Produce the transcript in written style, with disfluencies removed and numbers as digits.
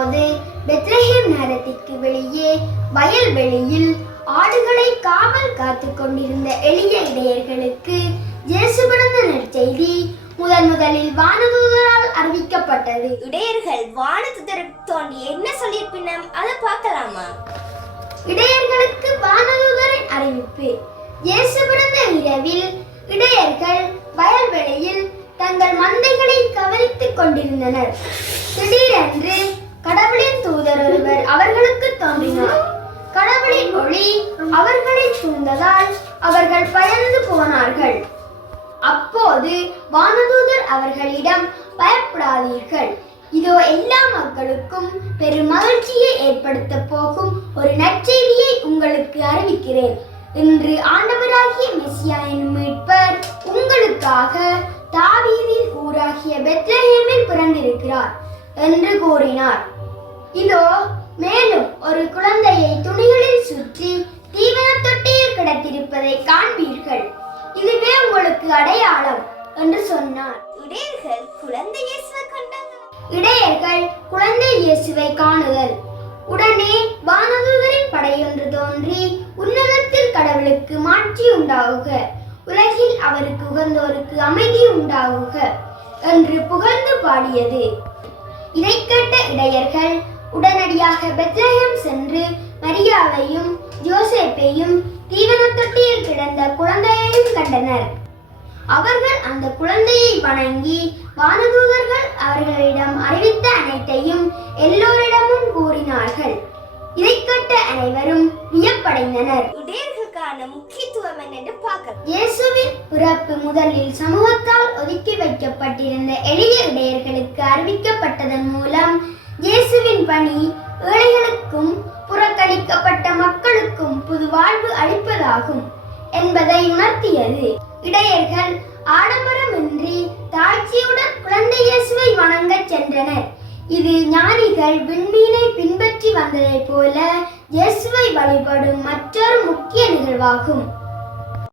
போது பெத்லஹேம் நகரத்திற்கு வெளியே வயல்வெளியில் ஆடுகளை காவல் காத்து கொண்டிருந்த எளிய இடையர்களுக்கு இயேசு பிறந்த நற்செய்தி முதலில் வானதூதரால் அறிவிக்கப்பட்டது. இடையர்கள் வானதூதருக்கு தோண்டி என்ன சொல்லியிருப்பினம் அதை பார்க்கலாமா? இடையர்களுக்கு வானதூதரின் அறிவிப்பு. இயேசு பிறந்த இரவில் இடையர்கள் வயல்வெளியில் தங்கள் மந்தைகளை கவனித்துக் கொண்டிருந்தனர். திடீரென்று கடவுளின் தூதர் ஒருவர் அவர்களுக்கு தோன்றினார். கடவுளின் ஒளி அவர்களை சூழ்ந்ததால் அவர்கள் பயந்து போனார்கள். அப்போது வானதூதர் அவர்களிடம், பயப்படாதீர்கள், இதோ எல்லா மக்களுக்கும் பெரும் மகிழ்ச்சியை ஏற்படுத்த போகும் ஒரு நற்செய்தியை உங்களுக்கு அறிவிக்கிறேன். இன்று ஆண்டவராகிய மெசியா என்னும் மீட்பர் உங்களுக்காக தாவீதின் ஊராகிய பெத்லஹேமில் பிறந்திருக்கிறார் என்று கூறினார். இதோ மேலும் ஒரு குழந்தையை துணிகளில் சுற்றி தீவன தொட்டியில் கிடத்திருப்பதை காண்பீர்கள். இதுவே உங்களுக்கு அடையாளம் என்று சொன்னார். இடையர்கள் குழந்தை இயேசுவை கண்டார்கள். இடையர்கள் குழந்தை இயேசுவை காணுதல். உடனே வானதூதரின் படையொன்று தோன்றி, உன்னதத்தில் கடவுளுக்கு மாட்சி உண்டாகுக, உலகில் அவருக்கு உகந்தோருக்கு அமைதி உண்டாகுக என்று புகழ்ந்து பாடியது. இதை கேட்ட இடையர்கள் உடனடியாக பெத்லஹேம் சென்று மரியாவையும் யோசேப்பையும் தீவன தொட்டியில் கிடந்த குழந்தையையும் கண்டனர். அவர்கள் அந்த குழந்தையை வணங்கி வானதூதர்கள் அவர்களிடம் அறிவித்த அனைத்தையும் எல்லோரிடமும் கூறினார்கள். இதை கேட்ட அனைவரும் வியப்படைந்தனர். இடையர்களுக்கான முக்கியத்துவம் என்னென்று பார்க்கலாம். இயேசுவின் பிறப்பு முதலில் சமூகத்தால் ஒதுக்கி வைக்கப்பட்டிருந்த எளிய இடையர்களுக்கு அறிவிக்கப்பட்டதன் மூலம் இயேசுவின் பணி ஏழைகளுக்கும் புறக்கணிக்கப்பட்ட மக்களுக்கும் புது வாழ்வு அளிப்பதாகும் என்பதை உணர்த்தியது. இடையர்கள் ஆடம்பரமின்றி தாழ்ச்சியுடன் குழந்தை இயேசுவை வணங்கச் சென்றனர். இது ஞானிகள் விண்மீனை பின்பற்றி வந்ததைப் போல இயேசுவை வழிபடும் மற்றொரு முக்கிய நிகழ்வாகும்.